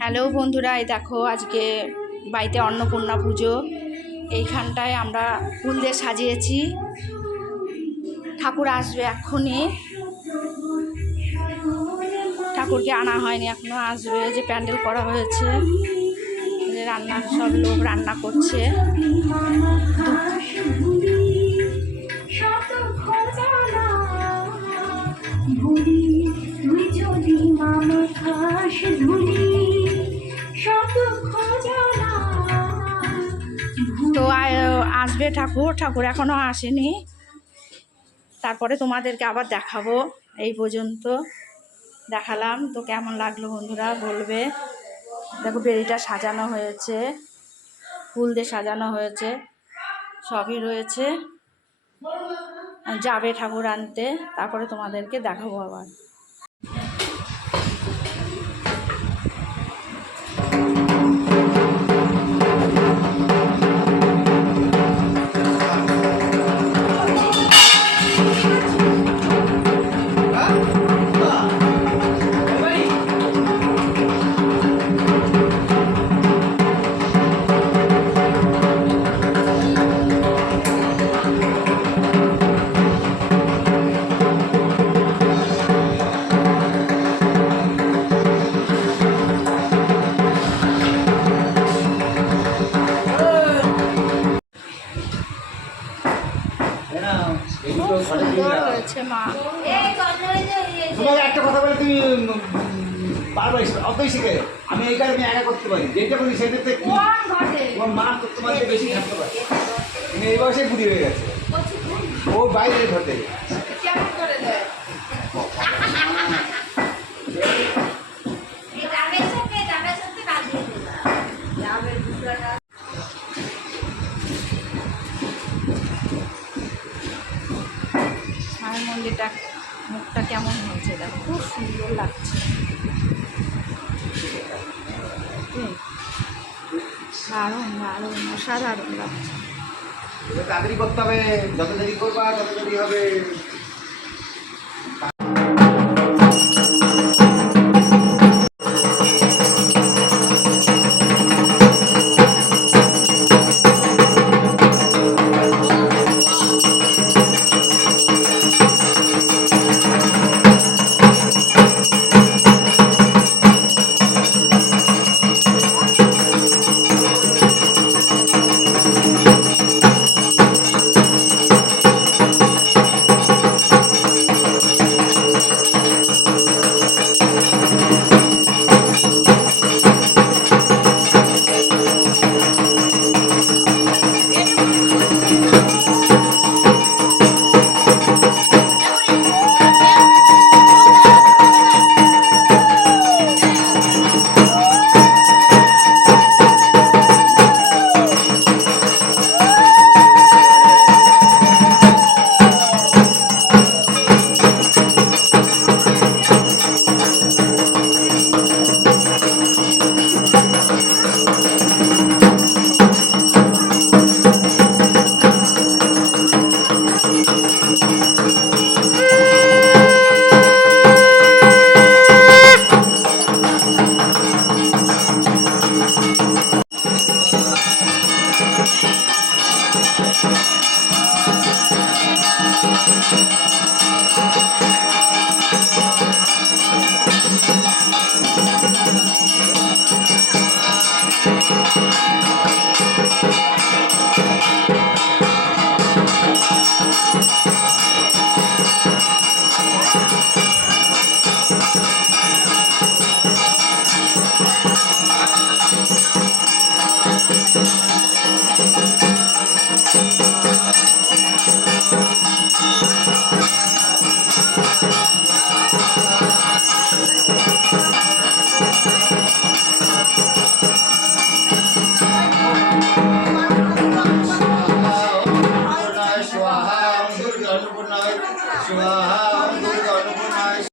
Hello বন্ধুরা, এই দেখো আজকে বাড়িতে অন্নপূর্ণা পুজো। এইখানটায় আমরা ফুল দিয়ে সাজিয়েছি। ঠাকুর আসবে এক্ষুনি, ঠাকুরকে আনা হয়নি এখনো, আসবে। যে প্যান্ডেল করা হয়েছে, রান্নার সব লোক রান্না করছে। তো আসবে ঠাকুর এখনো আসেনি। তারপরে তোমাদেরকে আবার দেখাবো। এই পর্যন্ত দেখালাম। তো কেমন লাগলো বন্ধুরা বলবে। দেখো বেড়িটা সাজানো হয়েছে, ফুল দিয়ে সাজানো হয়েছে, সবই রয়েছে। যাবে ঠাকুর আনতে, তারপরে তোমাদেরকে দেখাবো আবার। সুন্দর হয়েছে মা। তোমাকে একটা কথা বলে, তুমি বারবার অত শিখে আমি এই কারণে একা করতে পারি, যেটা করি সেটাতে তোমার মা তোমার বেশি থাকতে পারে। তুমি এই বয়সে বুড়ি হয়ে গেছে, ও বাইরে ধরতে মায়ের মন্দিরটা মুখটা কেমন হয়েছে দেখো, খুব সুন্দর লাগছে। দারুণ দারুণ অসাধারণ লাগছে। তাড়াতাড়ি করতে হবে, যত দেরি করবা তত দেরি হবে।